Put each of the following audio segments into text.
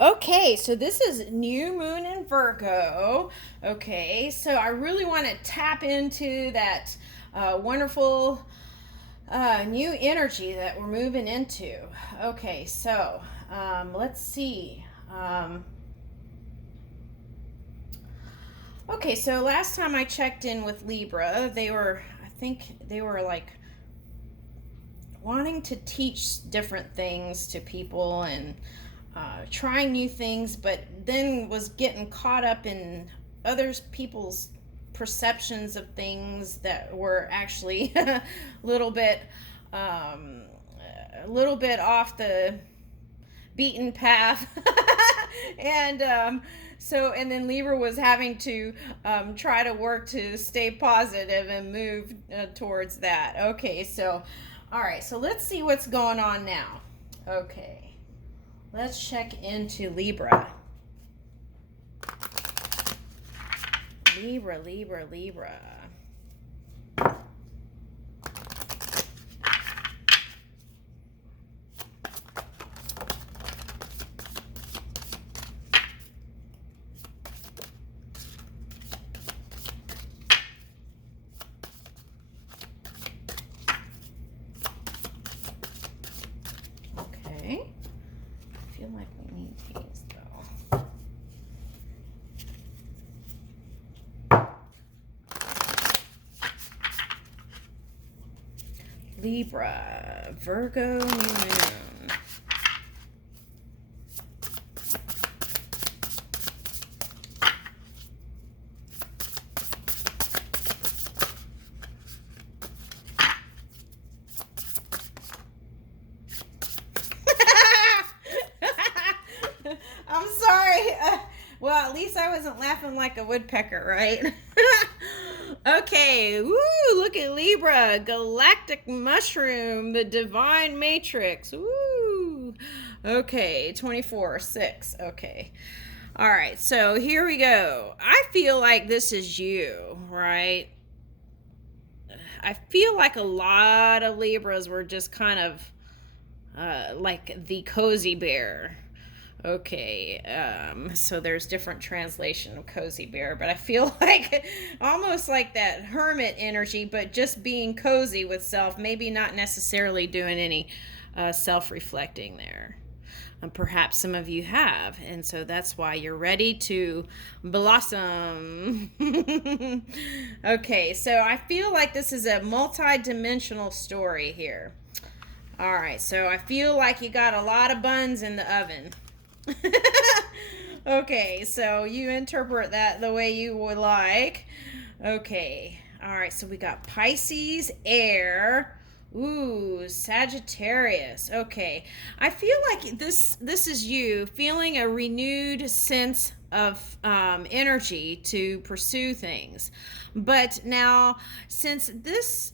Okay, so this is new moon in Virgo. Okay, so I really want to tap into that wonderful new energy that we're moving into. Okay, so let's see. Okay, so last time I checked in with Libra, I think they were like wanting to teach different things to people and trying new things, but then was getting caught up in other people's perceptions of things that were actually little bit um, a little bit off the beaten path. And then Libra was having to try to work to stay positive and move towards that. Okay, so all right, so let's see what's going on now. Okay, let's check into Libra. Libra. Okay. I feel like we need these though. Libra, Virgo, new moon. I'm sorry. Well, at least I wasn't laughing like a woodpecker, right? Okay, woo, look at Libra, galactic mushroom, the divine matrix. Woo. Okay, 24/6. Okay. All right, so here we go. I feel like this is you, right? I feel like a lot of Libras were just kind of like the cozy bear. Okay, so there's different translation of cozy bear, but I feel like almost like that hermit energy, but just being cozy with self, maybe not necessarily doing any self-reflecting there. Perhaps some of you have, and so that's why you're ready to blossom. Okay, so I feel like this is a multi-dimensional story here. All right, so I feel like you got a lot of buns in the oven. Okay, so you interpret that the way you would like. Okay, all right, so we got Pisces, air. Ooh, Sagittarius. Okay, I feel like this is you feeling a renewed sense of energy to pursue things. But now, since this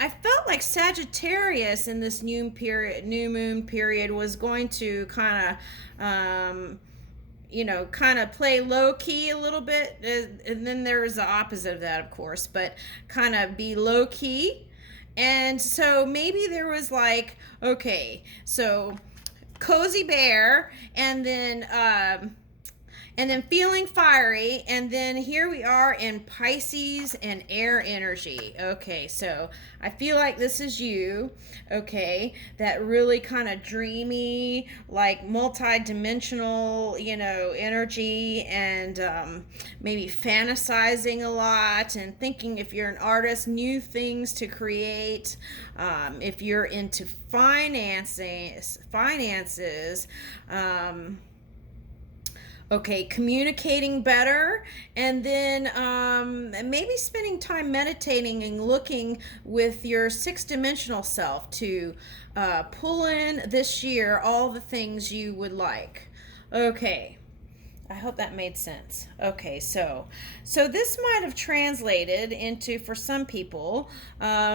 I felt like Sagittarius in this new moon period was going to kind of play low key a little bit, and then there's the opposite of that, of course, but kind of be low key. And so maybe there was like, okay, so cozy bear, and then feeling fiery, and then here we are in Pisces and air energy. Okay, so I feel like this is you. Okay, that really kind of dreamy, like multi-dimensional, energy, and maybe fantasizing a lot and thinking, if you're an artist, new things to create. If you're into finances. Okay, communicating better, and then maybe spending time meditating and looking with your six-dimensional self to pull in this year all the things you would like. Okay, I hope that made sense. Okay, so this might have translated into, for some people,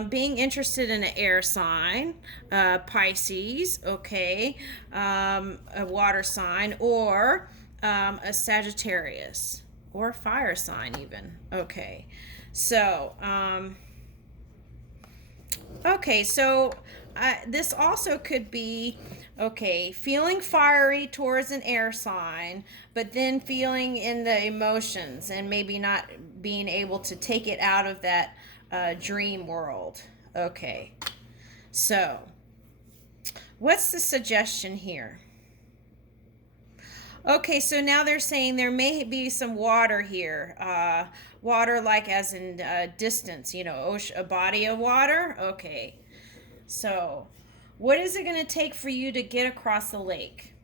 being interested in an air sign, Pisces, okay, a water sign, or a Sagittarius, or a fire sign even. Okay, so this also could be Okay, feeling fiery towards an air sign, but then feeling in the emotions and maybe not being able to take it out of that dream world. Okay, so what's the suggestion here? Okay, so now they're saying there may be some water here. Water, like as in distance, you know, ocean, a body of water. Okay, so what is it going to take for you to get across the lake?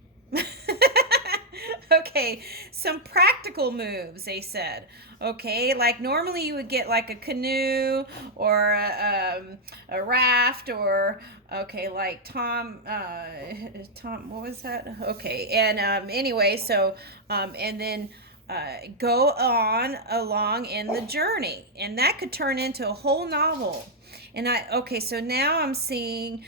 Okay, some practical moves, they said. Okay, like normally you would get like a canoe or a raft or okay, like Tom, what was that? Okay, and anyway, so and then go on along in the journey, and that could turn into a whole novel. And okay, so now I'm seeing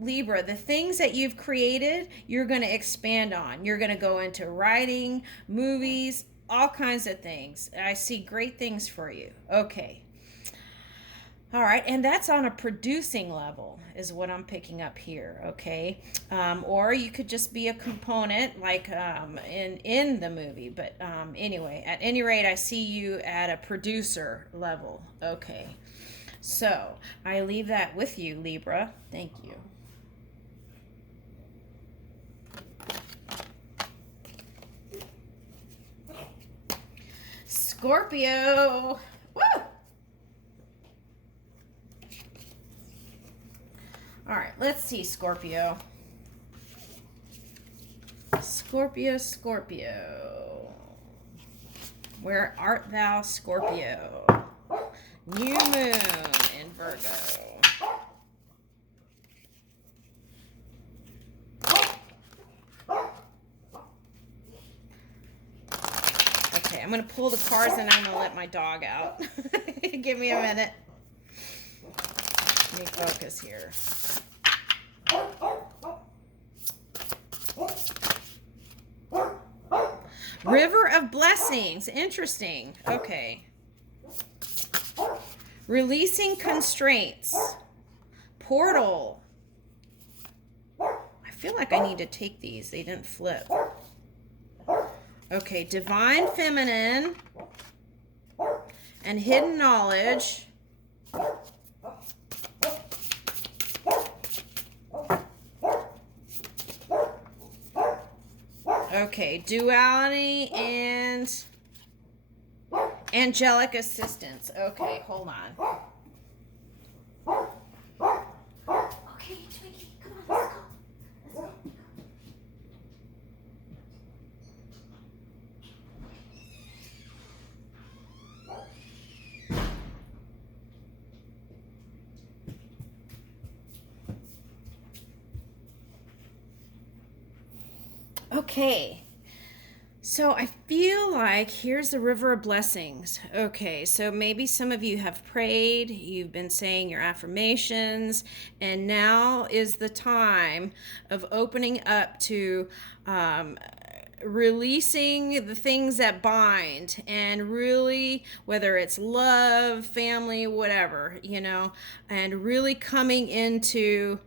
Libra, the things that you've created, you're going to expand on. You're going to go into writing, movies, all kinds of things. I see great things for you. Okay. All right, and that's on a producing level, is what I'm picking up here. Okay, or you could just be a component, like in the movie. But anyway, at any rate, I see you at a producer level. Okay, so I leave that with you, Libra. Thank you. Scorpio. Woo! All right, let's see, Scorpio. Scorpio, Scorpio. Where art thou, Scorpio? New moon in Virgo. Okay, I'm going to pull the cards and I'm going to let my dog out. Give me a minute. Let me focus here. River of Blessings. Interesting. Okay. Releasing constraints. Portal. I feel like I need to take these. They didn't flip. Okay. Divine Feminine. And Hidden Knowledge. Okay, duality and angelic assistance. Okay, hold on. Okay, Twinkie, come on, let's go. Let's go. Okay, so I feel like here's the river of blessings. Okay, so maybe some of you have prayed, you've been saying your affirmations, and now is the time of opening up to releasing the things that bind, and really, whether it's love, family, whatever, you know, and really coming into,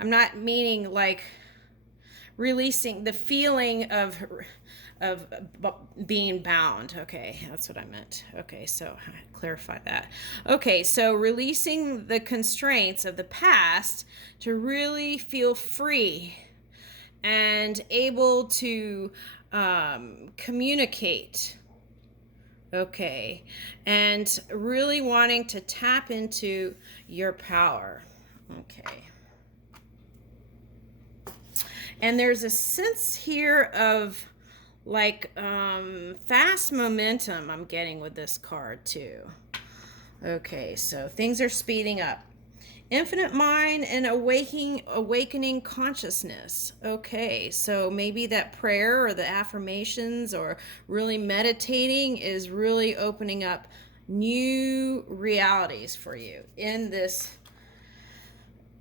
I'm not meaning like releasing the feeling of being bound. Okay, that's what I meant. Okay, so clarify that. Okay, so releasing the constraints of the past to really feel free and able to communicate. Okay, and really wanting to tap into your power. Okay. And there's a sense here of like fast momentum I'm getting with this card too. Okay, so things are speeding up. Infinite mind and awakening consciousness. Okay, so maybe that prayer or the affirmations or really meditating is really opening up new realities for you in this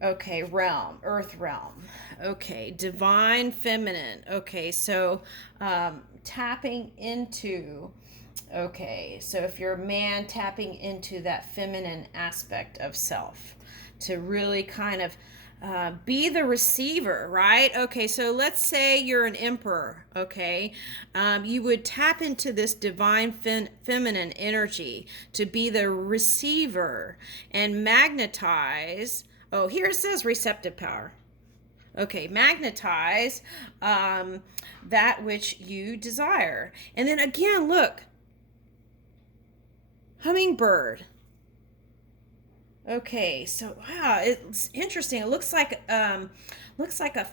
earth realm. Okay, divine feminine. Okay, so tapping into, okay, so if you're a man, tapping into that feminine aspect of self to really kind of be the receiver, right? Okay, so let's say you're an emperor, okay? You would tap into this divine feminine energy to be the receiver and magnetize. Oh, here it says receptive power. Okay, magnetize that which you desire. And then again, look, hummingbird. Okay, so wow, it's interesting. It looks like a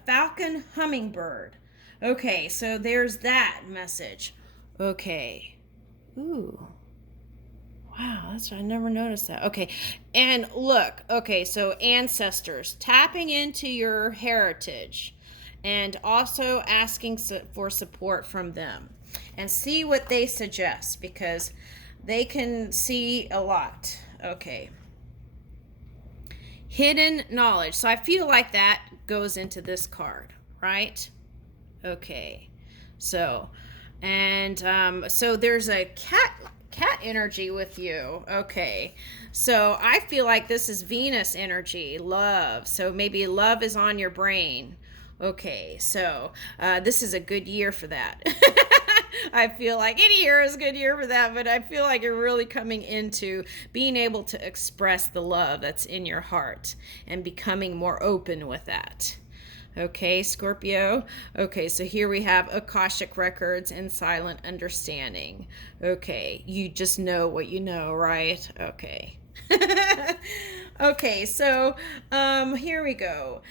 falcon hummingbird. Okay, so there's that message. Okay. Ooh. Wow, I never noticed that. Okay. And look, okay, so ancestors, tapping into your heritage and also asking for support from them and see what they suggest because they can see a lot. Okay. Hidden knowledge. So I feel like that goes into this card, right? Okay. So, and so there's a cat energy with you. Okay. So I feel like this is Venus energy, love. So maybe love is on your brain. Okay. So this is a good year for that. I feel like any year is a good year for that, but I feel like you're really coming into being able to express the love that's in your heart and becoming more open with that. Okay, Scorpio. Okay, so here we have Akashic Records and Silent Understanding. Okay, you just know what you know, right? Okay. Okay, so here we go.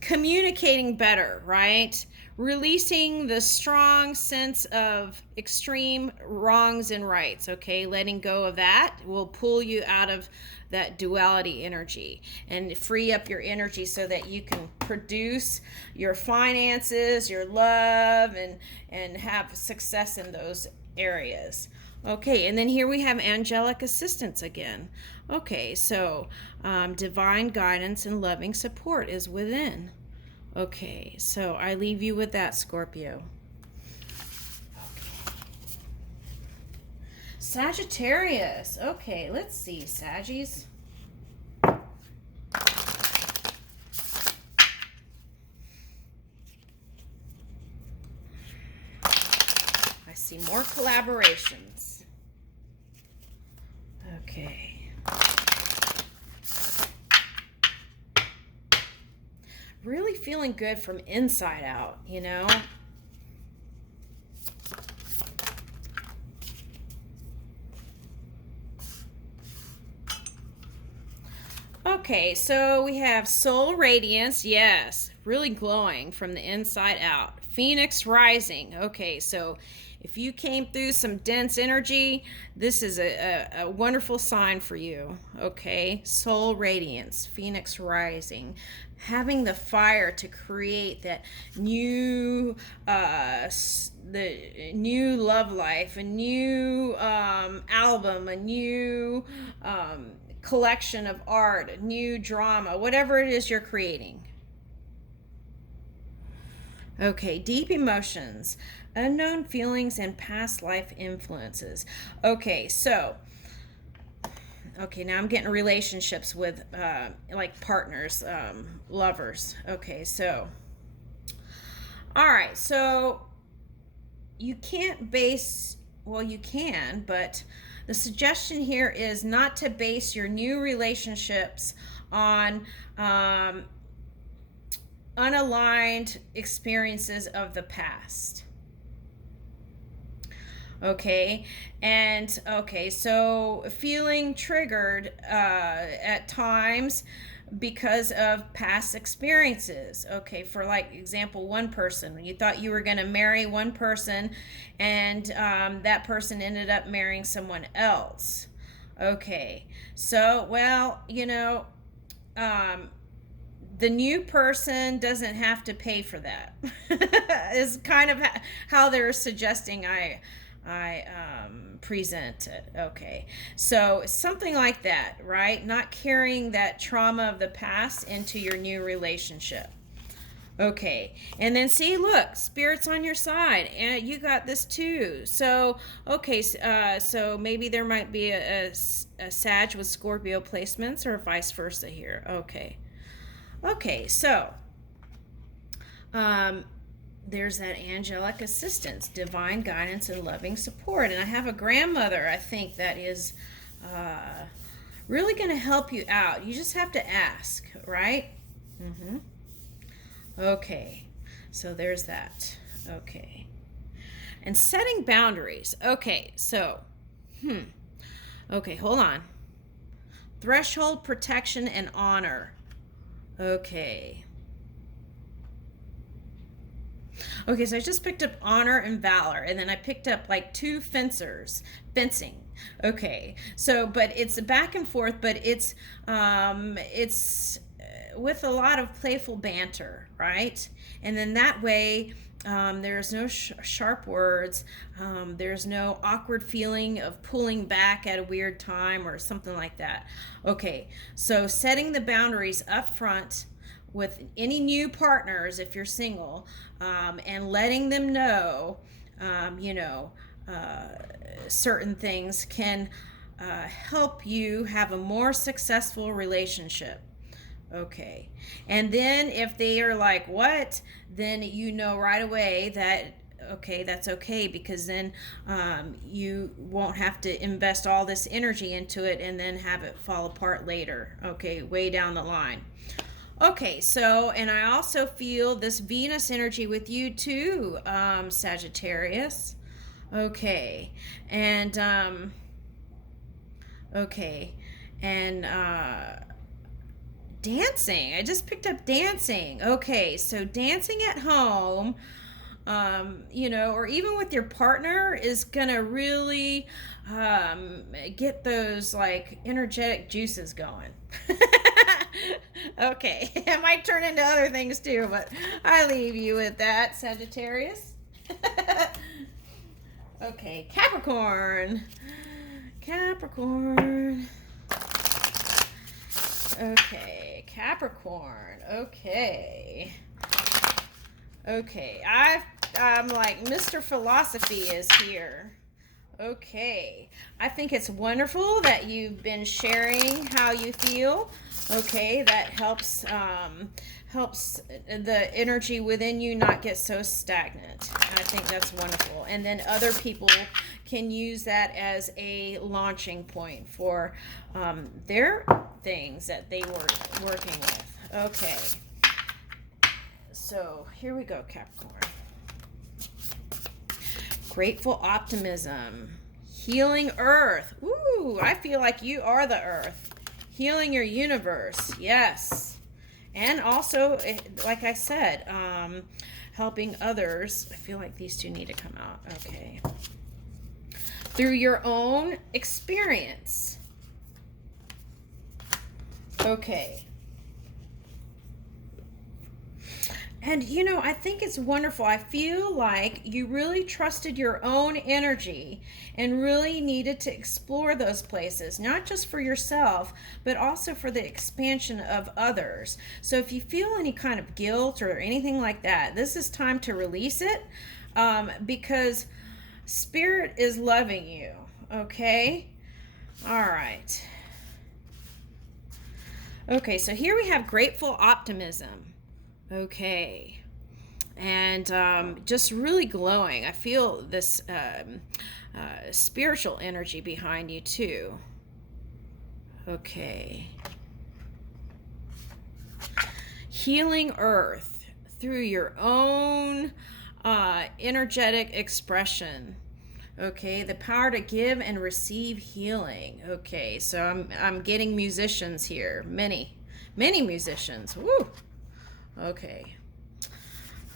Communicating better, right? Releasing the strong sense of extreme wrongs and rights, okay? Letting go of that will pull you out of that duality energy and free up your energy so that you can produce your finances, your love, and have success in those areas. Okay, and then here we have angelic assistance again. Okay, so divine guidance and loving support is within. Okay, so I leave you with that, Scorpio. Okay. Sagittarius. Okay, let's see, Saggies. I see more collaborations. Okay. Really feeling good from inside out, you know? Okay, so we have soul radiance, yes, really glowing from the inside out. Phoenix rising. Okay, so if you came through some dense energy, this is a wonderful sign for you. Okay, soul radiance, Phoenix rising. Having the fire to create that new the new love life, a new album, a new collection of art, new drama, whatever it is you're creating. Okay, deep emotions, unknown feelings, and past life influences. Okay, so okay, now I'm getting relationships with like partners, lovers. Okay, so all right, so you can't base, well, you can, but the suggestion here is not to base your new relationships on unaligned experiences of the past. Okay, and okay, so feeling triggered at times because of past experiences. Okay, for like example, one person, you thought you were going to marry one person and that person ended up marrying someone else. Okay, so well, you know, the new person doesn't have to pay for that. Is kind of how they're suggesting I present it. Okay, so something like that, right? Not carrying that trauma of the past into your new relationship. Okay, and then see, look, Spirit's on your side, and you got this too. So, okay, so maybe there might be a Sag with Scorpio placements, or vice versa here. Okay, so um, there's that angelic assistance, divine guidance, and loving support. And I have a grandmother, I think, that is really going to help you out. You just have to ask, right? Mm-hmm. Okay, so there's that. Okay. And setting boundaries. Okay, so, okay, hold on. Threshold, protection, and honor. Okay. Okay, so I just picked up honor and valor, and then I picked up like two fencing. Okay, so but it's back and forth, but it's with a lot of playful banter, right? And then that way, there's no sharp words. There's no awkward feeling of pulling back at a weird time or something like that. Okay, so setting the boundaries up front with any new partners if you're single, and letting them know, certain things can help you have a more successful relationship. Okay. And then if they are like, what? Then you know right away that, okay, that's okay, because then you won't have to invest all this energy into it and then have it fall apart later. Okay, way down the line. Okay, so, and I also feel this Venus energy with you too, Sagittarius. Okay. And, okay. And, dancing. I just picked up dancing. Okay, so dancing at home, or even with your partner is gonna really get those like energetic juices going. Okay, it might turn into other things too, but I leave you with that, Sagittarius. Okay, Capricorn. Okay, Capricorn. Okay. I'm like, Mr. Philosophy is here. Okay. I think it's wonderful that you've been sharing how you feel. Okay, that helps the energy within you not get so stagnant. I think that's wonderful. And then other people can use that as a launching point for their things that they were working with. Okay. So here we go, Capricorn. Grateful optimism. Healing earth. Ooh, I feel like you are the earth. Healing your universe. Yes. And also, like I said, helping others. I feel like these two need to come out. Okay. Through your own experience. Okay. And, I think it's wonderful. I feel like you really trusted your own energy and really needed to explore those places, not just for yourself, but also for the expansion of others. So if you feel any kind of guilt or anything like that, this is time to release it, because Spirit is loving you, okay? All right. Okay, so here we have grateful optimism. Okay, and just really glowing. I feel this spiritual energy behind you too. Okay. Healing earth through your own energetic expression. Okay, the power to give and receive healing. Okay, so I'm getting musicians here. Many musicians. Woo! Okay.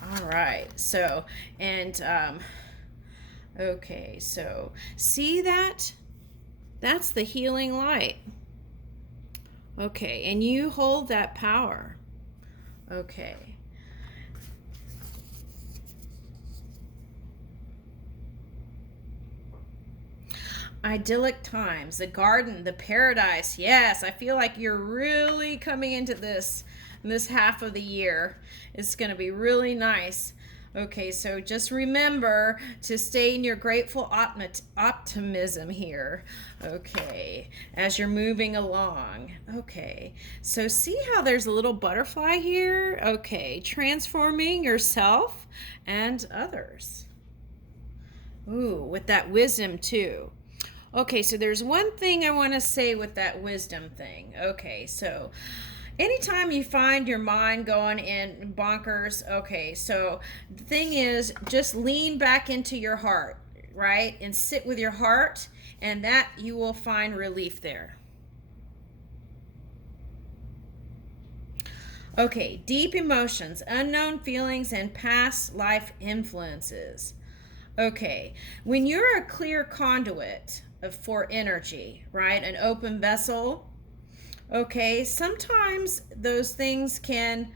All right. So, and, okay. So, see that? That's the healing light. Okay. And you hold that power. Okay. Idyllic times, the garden, the paradise. Yes, I feel like you're really coming into this this half of the year. It's going to be really nice. Okay, so just remember to stay in your grateful optimism here. Okay, as you're moving along. Okay, so see how there's a little butterfly here? Okay, transforming yourself and others. Ooh, with that wisdom too. Okay, so there's one thing I want to say with that wisdom thing. Okay, so anytime you find your mind going in bonkers, okay, so the thing is, just lean back into your heart, right? And sit with your heart, and that you will find relief there. Okay, deep emotions, unknown feelings, and past life influences. Okay, when you're a clear conduit for energy, right? An open vessel. Okay, sometimes those things can,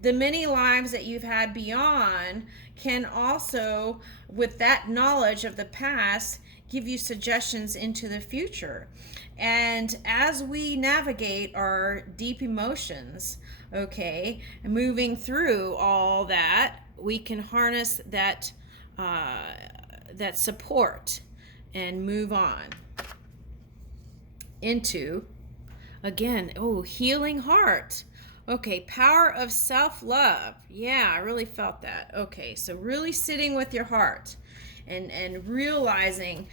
the many lives that you've had beyond can also, with that knowledge of the past, give you suggestions into the future. And as we navigate our deep emotions, okay, moving through all that, we can harness that that support and move on into, again, oh, healing heart. Okay, power of self-love. Yeah, I really felt that. Okay, so really sitting with your heart and realizing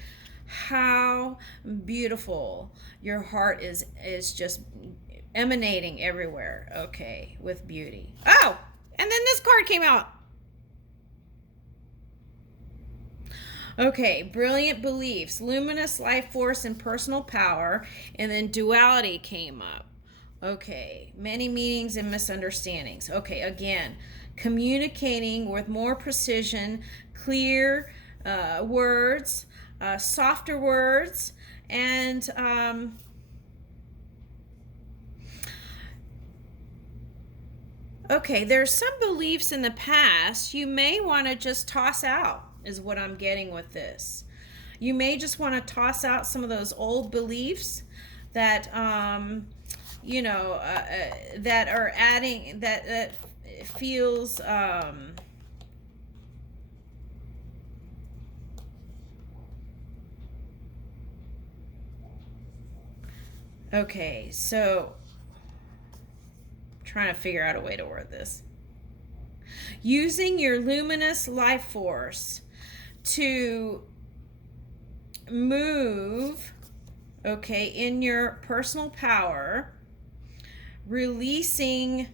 how beautiful your heart is just emanating everywhere. Okay, with beauty. Oh, and then this card came out. Okay, brilliant beliefs, luminous life force and personal power, and then duality came up. Okay, many meanings and misunderstandings. Okay, again, communicating with more precision, clear words, softer words, and okay, there's some beliefs in the past you may want to just toss out, is what I'm getting with this. You may just want to toss out some of those old beliefs that that are adding that feels okay, so trying to figure out a way to word this. Using your luminous life force to move, okay, in your personal power, releasing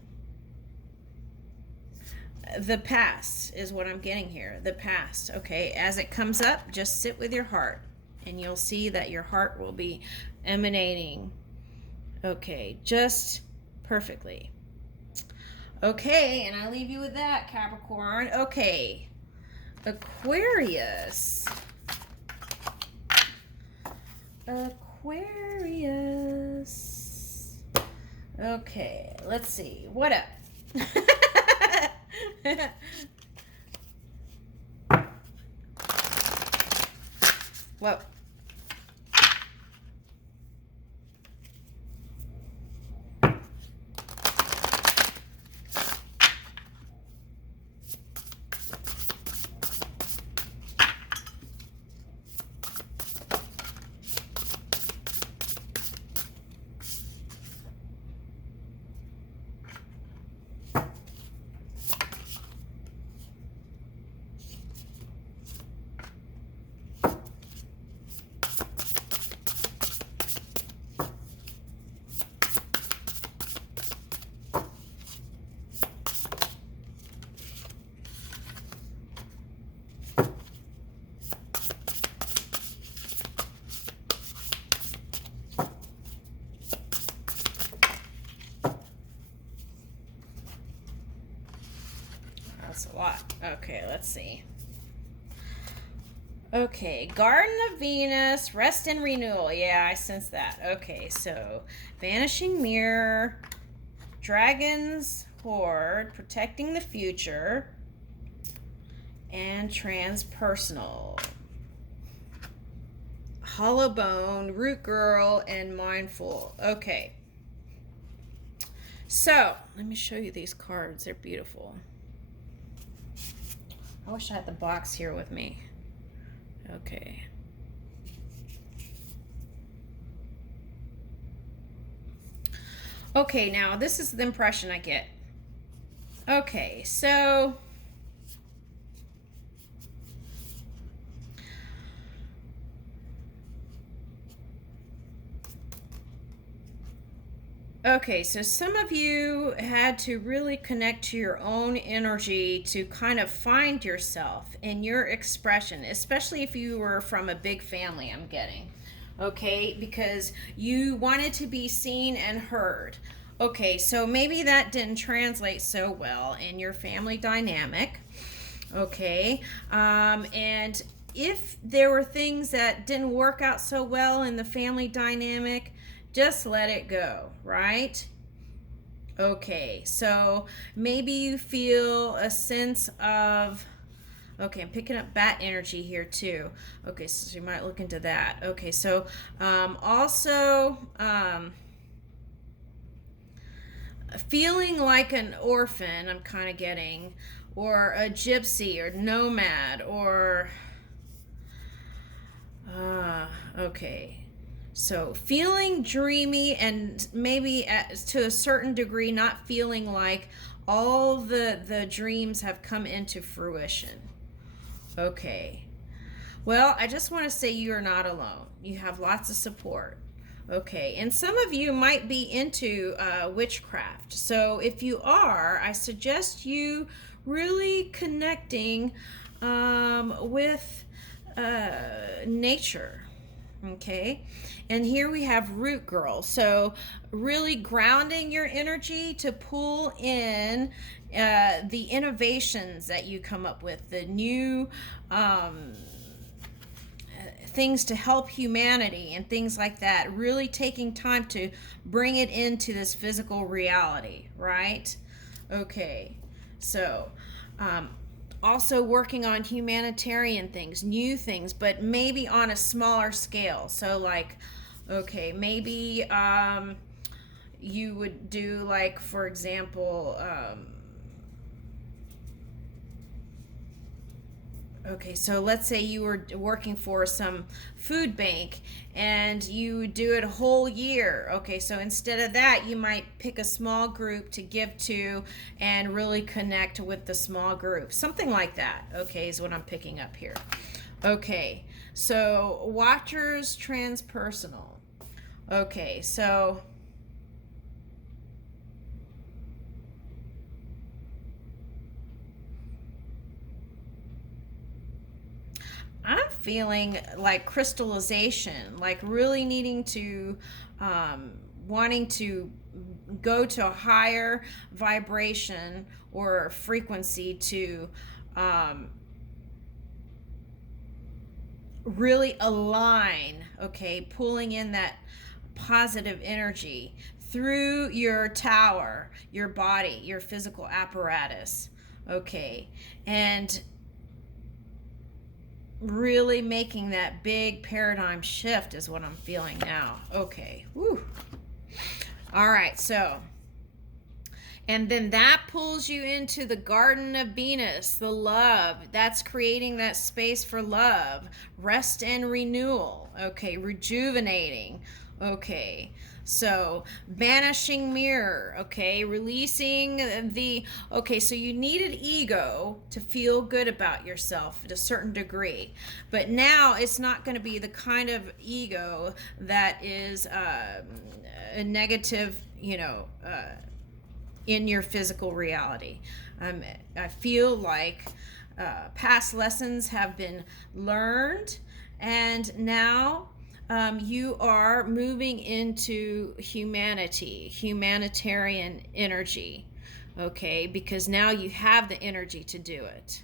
the past is what I'm getting here. The past, okay, as it comes up, just sit with your heart and you'll see that your heart will be emanating, okay, just perfectly. Okay, and I leave you with that, Capricorn. Okay, Aquarius. Aquarius. Okay, let's see. What up? Whoa. That's a lot. Okay, let's see. Okay, Garden of Venus, rest and renewal. Yeah, I sense that. Okay, so Vanishing Mirror, Dragon's Horde, Protecting the Future, and Transpersonal. Hollow Bone, Root Girl, and Mindful. Okay. So let me show you these cards. They're beautiful. I wish I had the box here with me. Okay. Okay, now this is the impression I get. Okay, so some of you had to really connect to your own energy to kind of find yourself in your expression, especially if you were from a big family, I'm getting. Okay, because you wanted to be seen and heard. Okay, so maybe that didn't translate so well in your family dynamic. Okay, and if there were things that didn't work out so well in the family dynamic, just let it go, right? Okay, so maybe you feel a sense of, okay, I'm picking up bat energy here too. Okay, so you might look into that. Okay, so also feeling like an orphan, I'm kind of getting, or a gypsy or nomad, or okay. So feeling dreamy and maybe to a certain degree not feeling like all the dreams have come into fruition. Okay. Well, I just want to say you are not alone. You have lots of support. Okay. And some of you might be into witchcraft. So if you are, I suggest you really connecting with nature. Okay, and here we have root girl, so really grounding your energy to pull in the innovations that you come up with, the new things to help humanity and things like that, really taking time to bring it into this physical reality, right? Okay, so also working on humanitarian things, new things, but maybe on a smaller scale. So like, okay, maybe you would do, like, for example, okay, so let's say you were working for some food bank and you do it a whole year. Okay, so instead of that, you might pick a small group to give to and really connect with the small group. Something like that, okay, is what I'm picking up here. Okay, so Watchers transpersonal. Okay, so I'm feeling like crystallization, like really needing to, wanting to go to a higher vibration or frequency to really align, okay, pulling in that positive energy through your tower, your body, your physical apparatus, okay, and really making that big paradigm shift is what I'm feeling now. Okay. Woo. All right. So, and then that pulls you into the Garden of Venus, the love. That's creating that space for love, rest and renewal. Okay. Rejuvenating. Okay. So, banishing mirror, okay, releasing the, okay, so you needed ego to feel good about yourself to a certain degree, but now it's not going to be the kind of ego that is a negative, in your physical reality. I feel like past lessons have been learned, and now you are moving into humanitarian energy, okay, because now you have the energy to do it,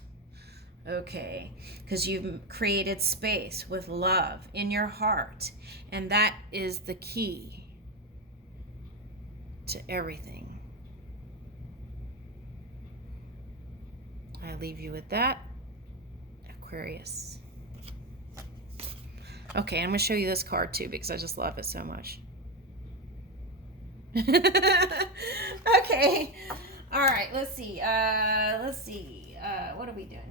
okay, because you've created space with love in your heart, and that is the key to everything. I leave you with that, Aquarius. Okay, I'm going to show you this card too because I just love it so much. Okay. All right. Let's see. What are we doing